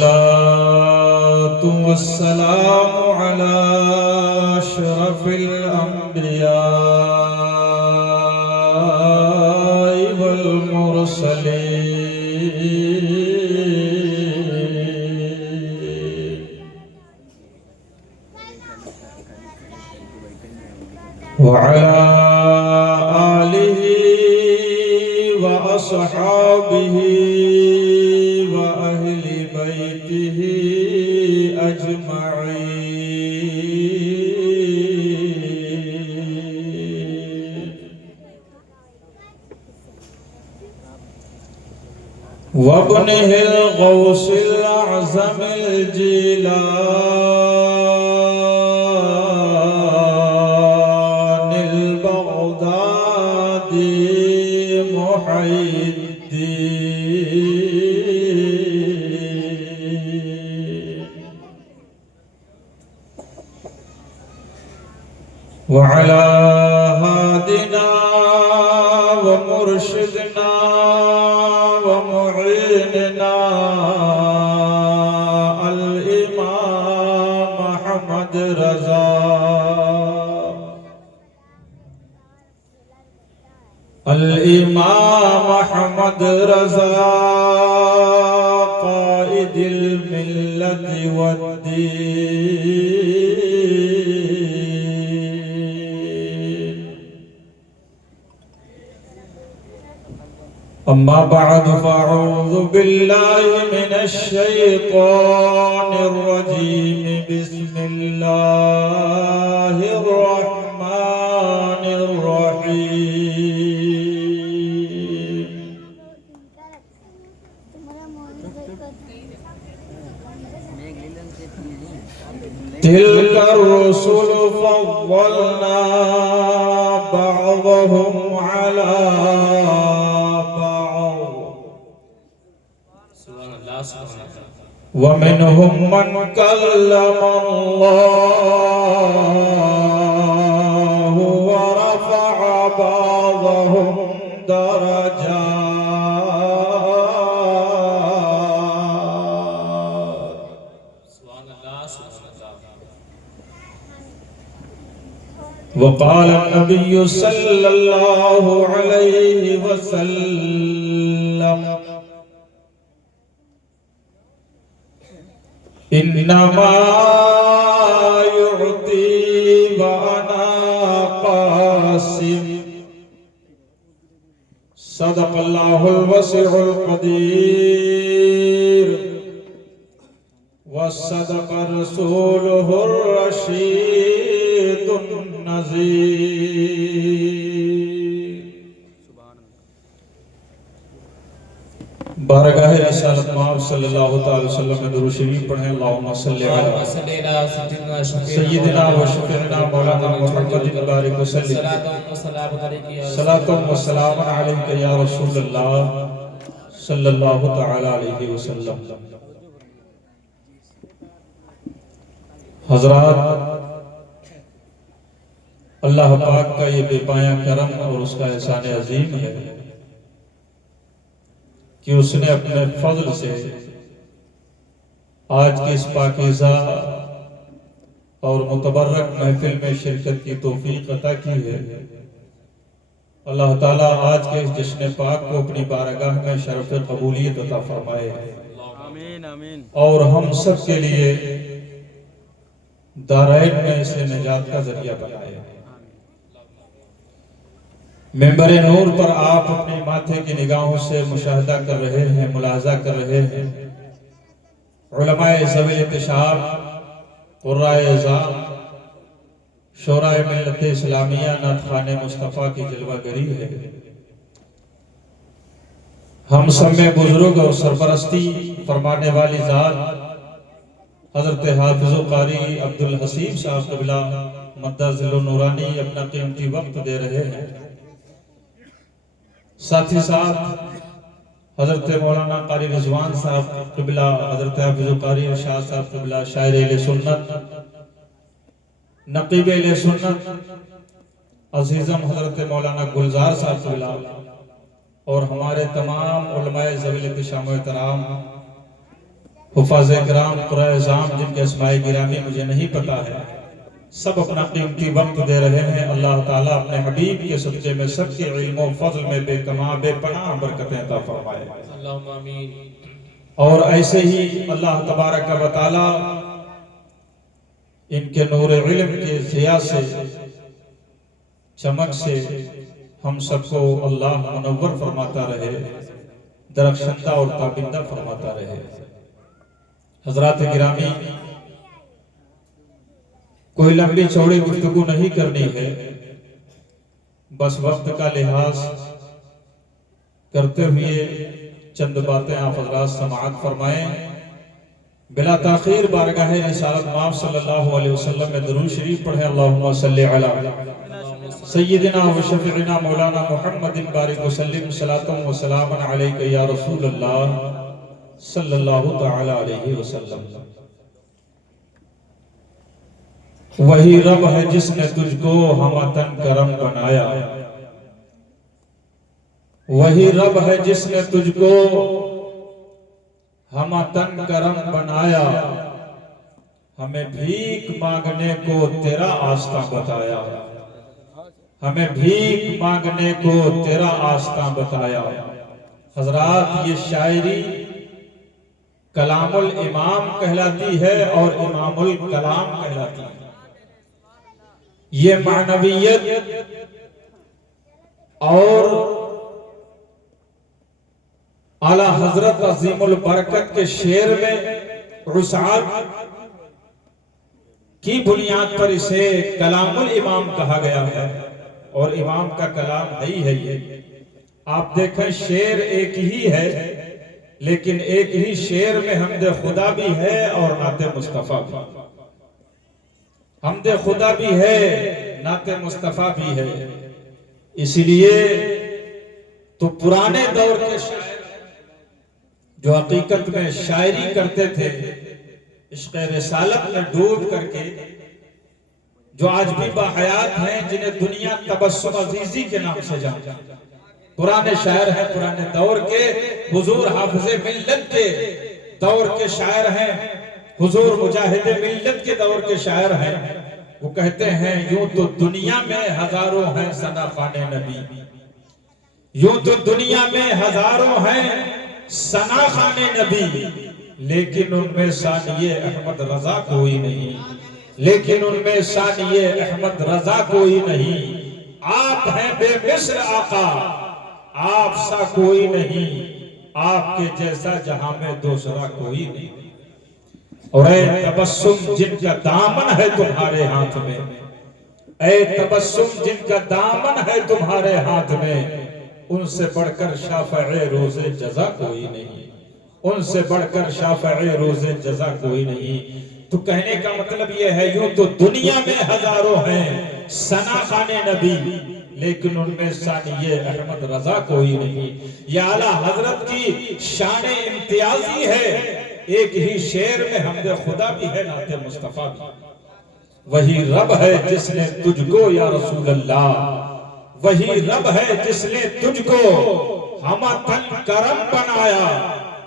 والصلاة والسلام على أشرف الأنبياء والمرسلين وعلى آله وأصحابه وأهل بيته أجمعين وابنه الغوث الأعظم الجيلاني البغدادي محي الدين وعلى هادنا ومرشدنا ومعيننا الإمام أحمد رضا الإمام أحمد رضا قائد الملة والدين. أما بعد فأعوذ بالله من الشيطان الرجيم. بسم الله الرحمن الرحيم. تلك الرسل فضلنا بعضهم على ومنهم من كلم الله ورفع بعضهم درجات. وقال النبي صلى الله عليه وسلم إنما يعطي وأنا قاسم. صدق الله الواسع القدير وصدق رسوله الرشيد النذير. بارگاہ رسالت مآب صلی اللہ تعالی وسلم میں درود شریف پڑھیں. اللہم صلی علی سیدنا و شفیعنا مولانا محمد بارک وسلم. صلاۃ و سلام علیک یا رسول اللہ صلی اللہ تعالی علیہ وسلم. حضرات، اللہ پاک کا یہ بے پایاں کرم اور اس کا احسان عظیم ہے کہ اس نے اپنے فضل سے آج کی اس پاکیزہ اور متبرک محفل میں شرکت کی توفیق عطا کی ہے. اللہ تعالیٰ آج کے اس جشن پاک کو اپنی بارگاہ میں شرف قبولیت عطا فرمائے اور ہم سب کے لیے دارین میں اسے نجات کا ذریعہ بنائے. ممبر نور پر آپ اپنے ماتھے کی نگاہوں سے مشاہدہ کر رہے ہیں، ملاحظہ کر رہے ہیں علماء ذوی انتشار، قرائے اعظام، شورائے ملت اسلامیہ، نعت خوان مصطفیٰ کی جلوہ گری ہے. ہم سب میں بزرگ اور سرپرستی فرمانے والی ذات حضرت حافظ و قاری عبدالحسین صاحب قبلہ مدہ ذل و نورانی اپنا قیمتی وقت دے رہے ہیں. ساتھ ہی ساتھ حضرت مولانا قاری رضوان صاحب قبلہ، حضرت حافظ و قاری ارشاد صاحب قبلہ، شاعر اہل سنت نقیب اہل سنت عزیزم حضرت مولانا گلزار صاحب اور ہمارے تمام علماء ذوی الاحترام و احترام، حفاظ کرام، قرآن عظام جن کے اسماء گرامی مجھے نہیں پتا ہے، سب اپنا قیمتی وقت دے رہے ہیں۔ اللہ تعالیٰ اپنے حبیب کے صدقے میں سب کے علم و فضل میں بے کماں بے پناہ برکتیں عطا فرمائے، اللہم آمین۔ اور ایسے ہی اللہ تبارک و تعالیٰ ان کے نور علم کے ضیاء سے، چمک سے ہم سب کو اللہ منور فرماتا رہے، درخشندہ اور تابندہ فرماتا رہے۔ حضرات گرامی، کوئی لمبی چوڑی گفتگو نہیں کرنی ہے، بس وقت کا لحاظ کرتے ہوئے چند باتیں آپ حضرات سماعت فرمائیں۔ بلا تاخیر بارگاہ رسالت مآب صلی اللہ علیہ وسلم میں درود شریف پڑھیں۔ اللہم صلی علی سیدنا و شفیعنا مولانا محمد بارک وسلم، صلاۃ و سلام علیک یا رسول اللہ صلی اللہ تعالی علیہ وسلم۔ وہی رب ہے جس نے تجھ کو ہمتن کرم بنایا، وہی رب ہے جس نے تجھ کو ہمتن کرم بنایا، ہمیں بھیک مانگنے کو تیرا آستاں بتایا، ہمیں بھیک مانگنے کو تیرا آستاں بتایا۔ حضرات، یہ شاعری کلام الامام کہلاتی ہے اور امام الکلام کہلاتی ہے۔ یہ معنویت اور اعلیٰ حضرت عظیم البرکت کے شعر میں وسعت کی بنیاد پر اسے کلام الامام کہا گیا ہے، اور امام کا کلام ہی ہے یہ۔ آپ دیکھیں، شعر ایک ہی ہے، لیکن ایک ہی شعر میں حمد خدا بھی ہے اور نعت مصطفیٰ بھی۔ حمد خدا بھی ہے، نعت مصطفیٰ بھی ہے۔ اسی لیے تو پرانے دور کے شاعر جو حقیقت میں شاعری کرتے تھے، عشق رسالت میں ڈوب کر کے، جو آج بھی باحیات ہیں، جنہیں دنیا تبسم عزیزی کے نام سے جانتا، پرانے شاعر ہیں، پرانے دور کے، حضور حافظ ملت کے دور کے شاعر ہیں، حضور مجاہد ملت کے دور کے شاعر ہیں۔ وہ کہتے ہیں، یوں تو دنیا میں ہزاروں ہیں ثنا خوان نبی، یوں تو دنیا میں ہزاروں ہیں ثنا خوان نبی، لیکن ان میں ثانی احمد رضا کوئی نہیں، لیکن ان میں ثانی احمد رضا کوئی نہیں۔ آپ ہیں بے مثل آقا، آپ سا کوئی نہیں، آپ کے جیسا جہاں میں دوسرا کوئی نہیں۔ اور اے تبسم جن کا دامن ہے تمہارے ہاتھ میں، اے تبسم جن کا دامن ہے تمہارے ہاتھ میں، ان سے بڑھ کر شافع روز جزا کوئی نہیں، ان سے بڑھ کر شافع روز جزا کوئی نہیں۔ تو کہنے کا مطلب یہ ہے، یوں تو دنیا میں ہزاروں ہیں ثنا خوان نبی، لیکن ان میں ثانی احمد رضا کوئی نہیں۔ یہ اعلیٰ حضرت کی شان امتیازی ہے۔ ایک ہی شعر میں حمد خدا بھی ہے، نعت مصطفیٰ بھی۔ وہی رب ہے جس نے تجھ کو یا رسول اللہ، وہی رب ہے جس نے تجھ کو ہمتن کرم بنایا،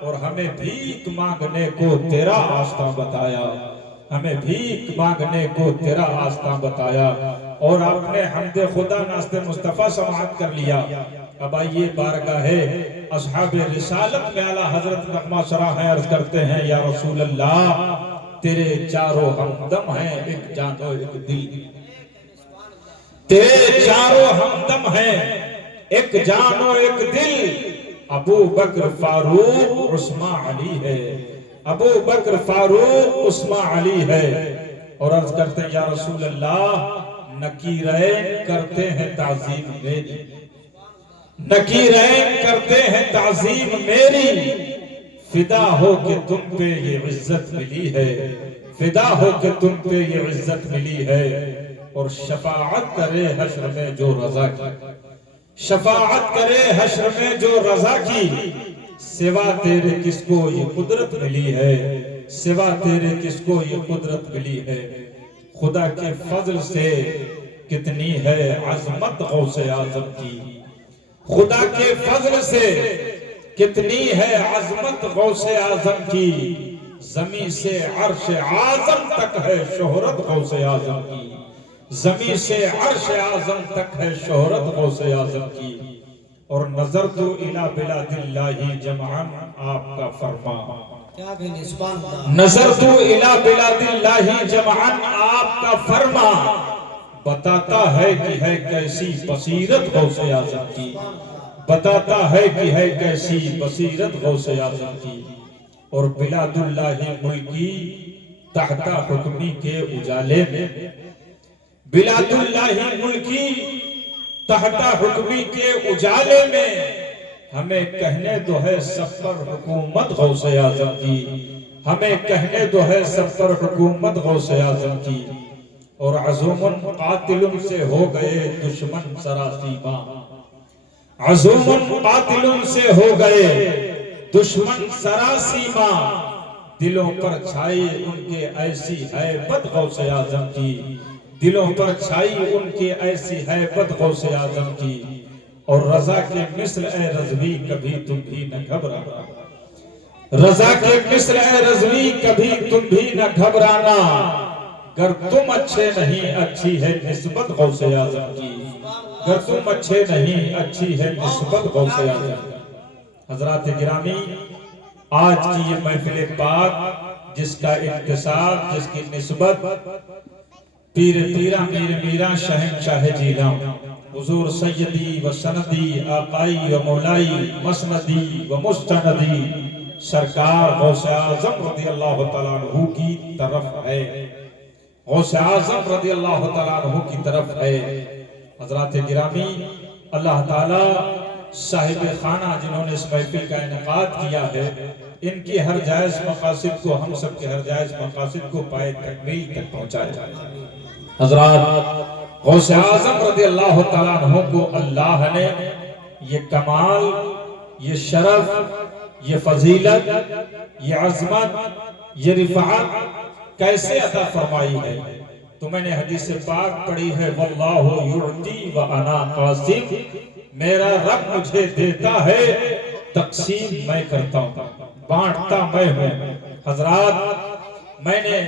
اور ہمیں بھیک مانگنے کو تیرا آستاں بتایا، ہمیں بھیک مانگنے کو تیرا آستاں بتایا۔ اور آپ نے حمد خدا نعت مصطفیٰ سماعت کر لیا۔ اب آئیے بارگاہ اصحاب رسالت میں اعلیٰ حضرت نغمہ سرا ہیں، عرض کرتے ہیں، یا رسول اللہ تیرے چاروں ہمدم ہیں، ایک جان و ایک دل، تیرے چاروں ہمدم ہیں، ایک جان و ایک دل۔ ابو بکر فاروق عثمان علی ہے، ابو بکر فاروق عثمان علی ہے۔ اور عرض کرتے ہیں، یا رسول اللہ نکیرین کرتے ہیں تعظیم میری، نکیرین کرتے ہیں تعظیم میری، فدا ہو کہ تم پہ یہ عزت ملی ہے، فدا ہو کہ تم پہ یہ عزت ملی ہے۔ اور شفاعت کرے حشر میں جو رضا کی، شفاعت کرے حشر میں جو رضا کی، سوا تیرے کس کو یہ قدرت ملی ہے، سوا تیرے کس کو یہ قدرت ملی ہے۔ خدا کے فضل سے کتنی ہے عظمت غوث اعظم کی، خدا کے فضل سے کتنی ہے عظمت غوث اعظم کی، زمین سے عرش اعظم تک ہے شہرت غوث اعظم کی، زمین سے عرش اعظم تک ہے شہرت غوث اعظم کی۔ اور نظرت الی بلاد اللہ جمعا، آپ کا فرما، نظرت الی بلاد اللہ جمعا، آپ کا فرما بتاتا ہے کہ ہے کیسی بصیرت غوث اعظم کی، بتاتا ہے کہ ہے کیسی بصیرت غوث اعظم کی۔ اور بلاد اللہ ملکی تحت حکمی کے اجالے میں، بلاد اللہ ملکی تحت حکمی کے اجالے میں، ہمیں کہنے تو ہے سب پر حکومت غوث اعظم کی، ہمیں کہنے تو ہے سب پر حکومت غوث اعظم کی۔ اور عزومن قاتل سے ہو گئے دشمن سراسیمہ، عزومن قاتل سے ہو گئے دشمن سراسیمہ، دلوں پر چھائی ان کے ایسی ہیبت غوث اعظم کی، دلوں پر چھائی ان کے ایسی ہیبت غوث اعظم کی۔ اور رضا کے مثل اے رضوی کبھی تم بھی نہ گھبرانا، رضا کے مثل اے رضوی کبھی تم بھی نہ گھبرانا، گر تم اچھے نہیں اچھی ہے نسبت غوث اعظم کی، گر تم اچھے نہیں اچھی ہے نسبت غوث اعظم کی۔ حضرات گرامی، آج کی یہ محفل پاک جس کا انتصاب، جس کی نسبت پیر پیرا میر میرا شہنشاہ جیلاں حضور سیدی و سندی آقائی و مولائی مسندی و مستندی سرکار غوث اعظم رضی اللہ تعالیٰ عنہ کی طرف ہے، غوث اعظم رضی اللہ تعالیٰ عنہ کی طرف ہے۔ حضرات گرامی، اللہ تعالیٰ صاحب خانہ جنہوں نے اس محفل کا انعقاد کیا ہے، ان کی ہر جائز مقاصد کو، ہم سب کے ہر جائز مقاصد کو پائے تکمیل تک پہنچائے۔ حضرات، غوث اعظم رضی اللہ تعالیٰ عنہ کو اللہ نے یہ کمال، یہ شرف، یہ فضیلت، یہ عظمت، یہ رفعت کیسے عطا فرمائی ہے؟ تو میں نے حدیث پاک پڑھی ہے، واللہ یعطی وانا قاسم، میرا رب مجھے دیتا ہے، تقسیم میں کرتا ہوں، بانٹتا میں ہوں۔ حضرات، میں نے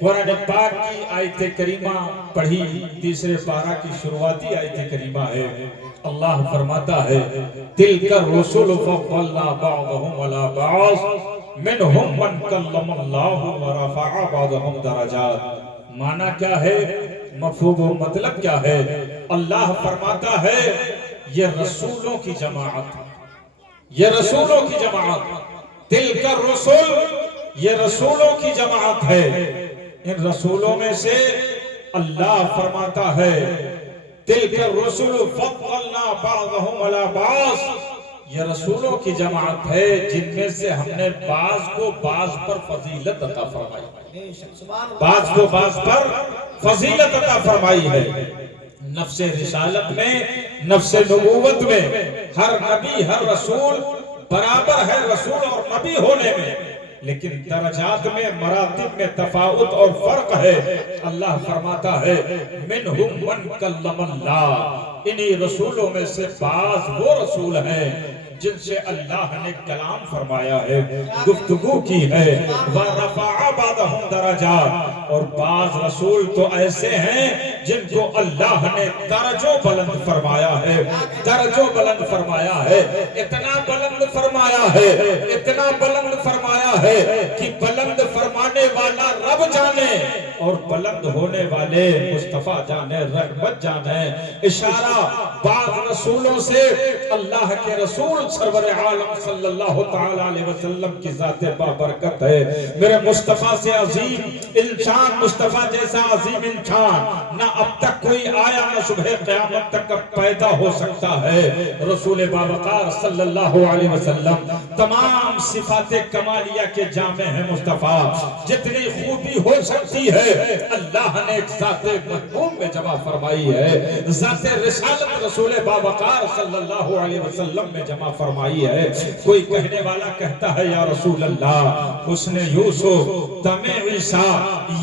قرآن پاک کی آیت کریمہ پڑھی، تیسرے پارہ کی شروعاتی آیت کریمہ ہے۔ اللہ فرماتا ہے، تِلْكَ الرُّسُلُ فَضَّلْنَا بَعْضَهُمْ عَلَى بَعْضٍ مِّنْهُمْ مَنْ كَلَّمَ اللَّهُ وَرَفَعَ بَعْضَهُمْ دَرَجَاتٍ۔ معنی کیا ہے؟ مفہوم و مطلب کیا ہے؟ اللہ فرماتا ہے، یہ رسولوں کی جماعت، یہ رسولوں کی جماعت، تِلْكَ الرُّسُلُ، یہ رسولوں کی جماعت ہے۔ ان رسولوں میں سے اللہ فرماتا ہے، تِلْكَ الرُّسُلُ فَضَّلْنَا بَعْضَهُمْ عَلَى بَعْضٍ، یہ رسولوں کی جماعت ہے جن میں سے ہم نے بعض کو بعض پر فضیلت عطا فرمائی، بعض کو بعض پر فضیلت عطا فرمائی ہے۔ نفس رسالت میں، نفس نبوت میں ہر نبی، ہر رسول برابر ہے رسول اور نبی ہونے میں، لیکن درجات میں، مراتب میں تفاوت اور فرق ہے۔ اللہ فرماتا ہے، منہم من کلم اللہ، انہی رسولوں میں سے بعض وہ رسول ہیں جن سے اللہ نے کلام فرمایا ہے، گفتگو کی ہے، وَرَفَعَ بَعْضَهُمْ دَرَجَاتٍ، اور بعض رسول تو ایسے ہیں جن کو اللہ نے درجوں بلند فرمایا ہے، درجوں بلند فرمایا ہے، اتنا بلند فرمایا ہے، اتنا بلند فرمایا ہے کہ بلند فرمانے والا رب جانے اور بلند ہونے والے مصطفیٰ جانے، رحمت جانے۔ اشارہ بعض رسولوں سے اللہ کے رسول سرور عالم صلی اللہ تعالی علیہ وسلم کی ذات بابرکت ہے۔ میرے مصطفیٰ سے عظیم انسان، مصطفیٰ جیسا عظیم انسان نہ اب تک کوئی آیا، نہ صبح قیامت تک اب پیدا ہو سکتا ہے۔ رسول باوقار صلی اللہ علیہ وسلم تمام صفات کمالیہ کے جامع ہیں مصطفیٰ، جتنی خوبی ہو سکتی ہے اللہ نے ایک ذات محبوب میں جمع فرمائی ہے، ذات رسالت رسول باوقار صلی اللہ علیہ وسلم میں جمع فرمائی ہے۔ کوئی کہنے والا کہتا ہے، یا رسول اللہ، حسن یوسف، دم عیسیٰ،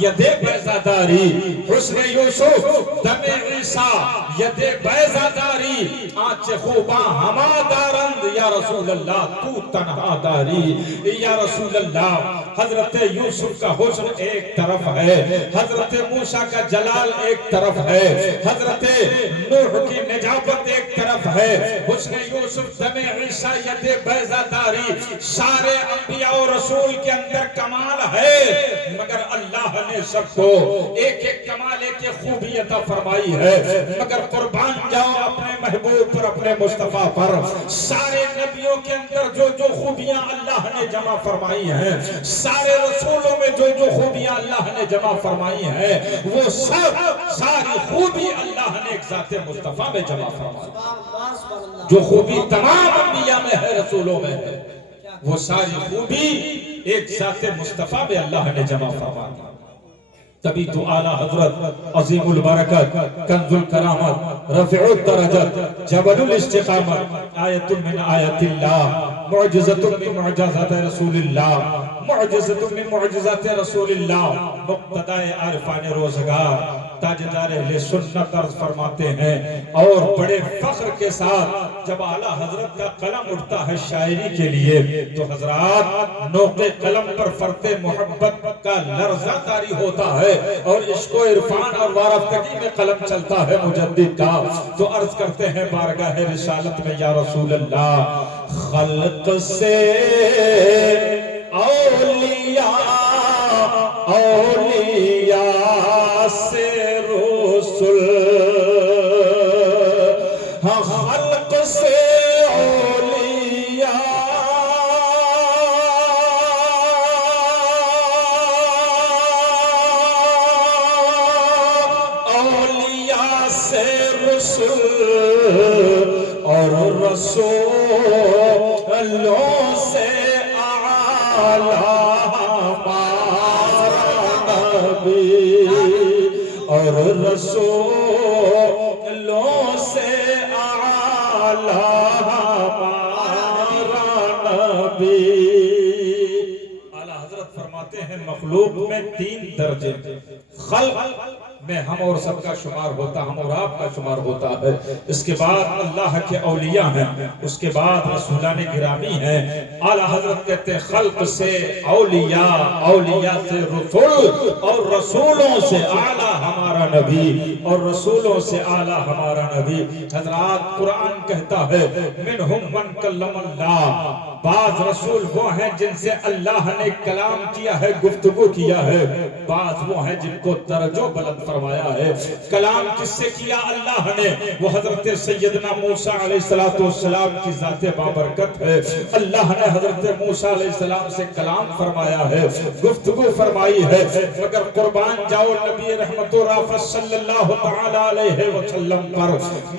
ید بیضاداری، حسن یوسف دم عیسیٰ ید بیضاداری، آنچ خوباں ہما دارند یا رسول اللہ تو تنہا داری۔ یا رسول اللہ حضرت یوسف کا حسن ایک طرف ہے، حضرت موسیٰ کا جلال ایک طرف ہے، حضرت نوح کی نجابت ایک طرف ہے، حسن یوسف دم عیسیٰ ید بیضاداری، سارے انبیاء و رسول کے اندر کمال ہے، مگر اللہ نے سب کو ایک ایک کمال ایک ایک خوبی عطا فرمائی ہے۔ مگر قربان جاؤ اپنے محبوب پر، اپنے مصطفیٰ پر، سارے نبیوں کے اندر جو جو خوبیاں اللہ نے جمع فرمائی ہیں، سارے رسولوں میں جو جو خوبیاں اللہ نے جمع فرمائی ہیں، وہ سب ساری خوبی اللہ نے ایک ذات مصطفیٰ میں جمع فرمائی۔ جو خوبی تمام انبیاء میں ہے، رسولوں میں ہے، وہ ساری خوبی ایک ذات مصطفیٰ میں اللہ نے جمع فرمائی۔ تبھی تو اعلیٰ حضرت عظیم البرکت کنز الکرامت رفع الدرجات جبل الاستقامت آیت من آیت اللہ معجزت من معجزات رسول اللہ معجزت من معجزات رسول اللہ مقتدائے عارفان روزگار تاجدار اہل سنت عرض فرماتے ہیں، اور بڑے فخر کے ساتھ جب اعلیٰ حضرت کا قلم اٹھتا ہے شاعری کے لیے تو حضرات نوق قلم پر فرط محبت کا لرزہ طاری ہوتا ہے، اور عشق و عرفان اور وارفتگی میں قلم چلتا ہے مجدد کا۔ تو عرض کرتے ہیں بارگاہ رسالت میں یا رسول اللہ، خلق سے اولیاء، اولیاء سے رسول، ہاں خلق سے اولیاء، اولیاء سے رسول، اور رسولوں سے اعلیٰ ہمارا نبی، اور رسولوں سے اعلیٰ ہمارا نبی۔ اعلیٰ حضرت فرماتے ہیں مخلوق میں 3 درجے، خلق میں ہم اور سب کا شمار ہوتا، ہم اور آپ کا شمار ہوتا ہے، اس کے بعد اللہ کے اولیاء ہیں، اس کے بعد رسولان گرامی ہیں۔ اعلیٰ حضرت کہتے ہیں خلق سے اولیاء، اولیاء سے رسول، اور رسولوں سے اعلیٰ ہمارا نبی، اور رسولوں سے اعلیٰ ہمارا نبی۔ حضرات قرآن کہتا ہے منہم من کلم اللہ، بعض رسول وہ ہیں جن سے اللہ نے کلام کیا ہے، گفتگو کیا ہے، بعض وہ ہیں جن کو درجہ بلند فرمایا ہے۔ کلام کس سے کیا اللہ نے؟ وہ حضرت سیدنا موسیٰ علیہ السلام کی ذات بابرکت ہے۔ اللہ نے حضرت موسیٰ علیہ السلام سے کلام فرمایا ہے، گفتگو فرمائی ہے، مگر قربان جاؤ نبی رحمت و رافت صلی اللہ تعالی علیہ وسلم پر،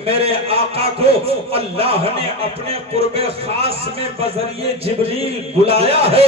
میرے آقا کو اللہ نے اپنے قرب خاص میں بذریعہ جبریل بلایا ہے۔